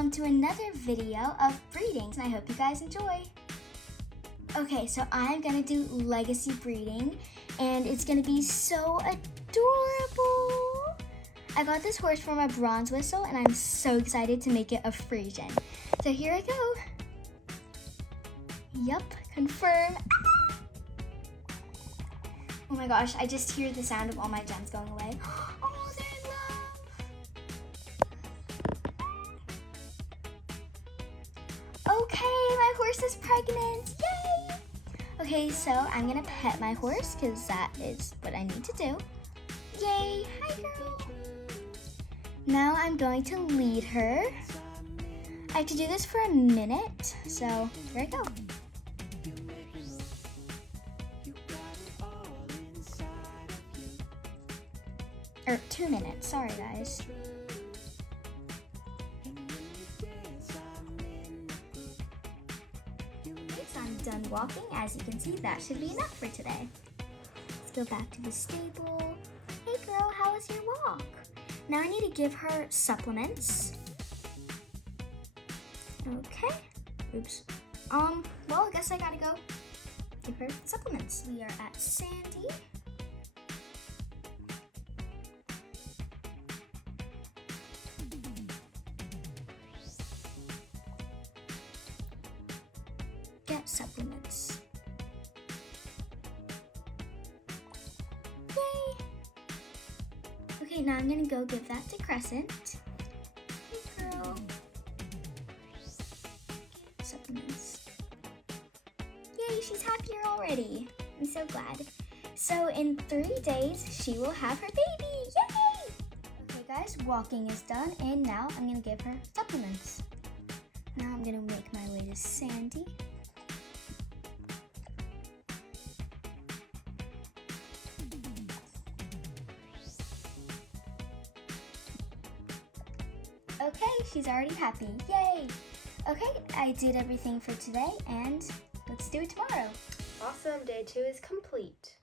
welcome to another video of breeding, and I hope you guys enjoy. Okay, so I'm gonna do legacy breeding, and it's gonna be so adorable. I got this horse for my bronze whistle, and I'm so excited to make it a Frisian. So here I go. Yup, confirm. Oh my gosh, I just hear the sound of all my gems going away. Oh, they're in love. Okay, my horse is pregnant, yay! Okay, so I'm gonna pet my horse because that is what I need to do. Yay, hi girl. Now I'm going to lead her. I have to do this for a minute, so here I go. Or 2 minutes, sorry guys. Okay, so I'm done walking. As you can see, that should be enough for today. Let's go back to the stable. Hey girl, how was your walk? Now I need to give her supplements. Okay, oops. Well, I guess I gotta go give her supplements. We are at Sandy. Get supplements. Yay! Okay, now I'm gonna go give that to Crescent. Hey girl. Supplements. Yay, she's happier already. I'm so glad. So in 3 days, she will have her baby. Yay! Okay guys, walking is done, and now I'm gonna give her supplements. Now I'm gonna make my way to Sandy. Okay, she's already happy. Yay! Okay, I did everything for today, and let's do it tomorrow. Awesome, day 2 is complete.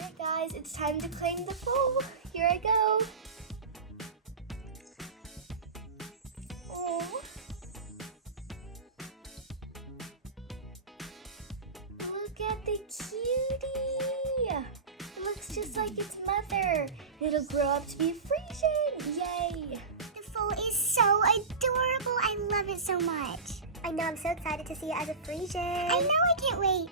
Alright guys, it's time to claim the foal. Here I go. Oh. Look at the cutie. It looks just like its mother. It'll grow up to be a Frisian. Yay. The foal is so adorable. I love it so much. I know, I'm so excited to see it as a Frisian. I know, I can't wait.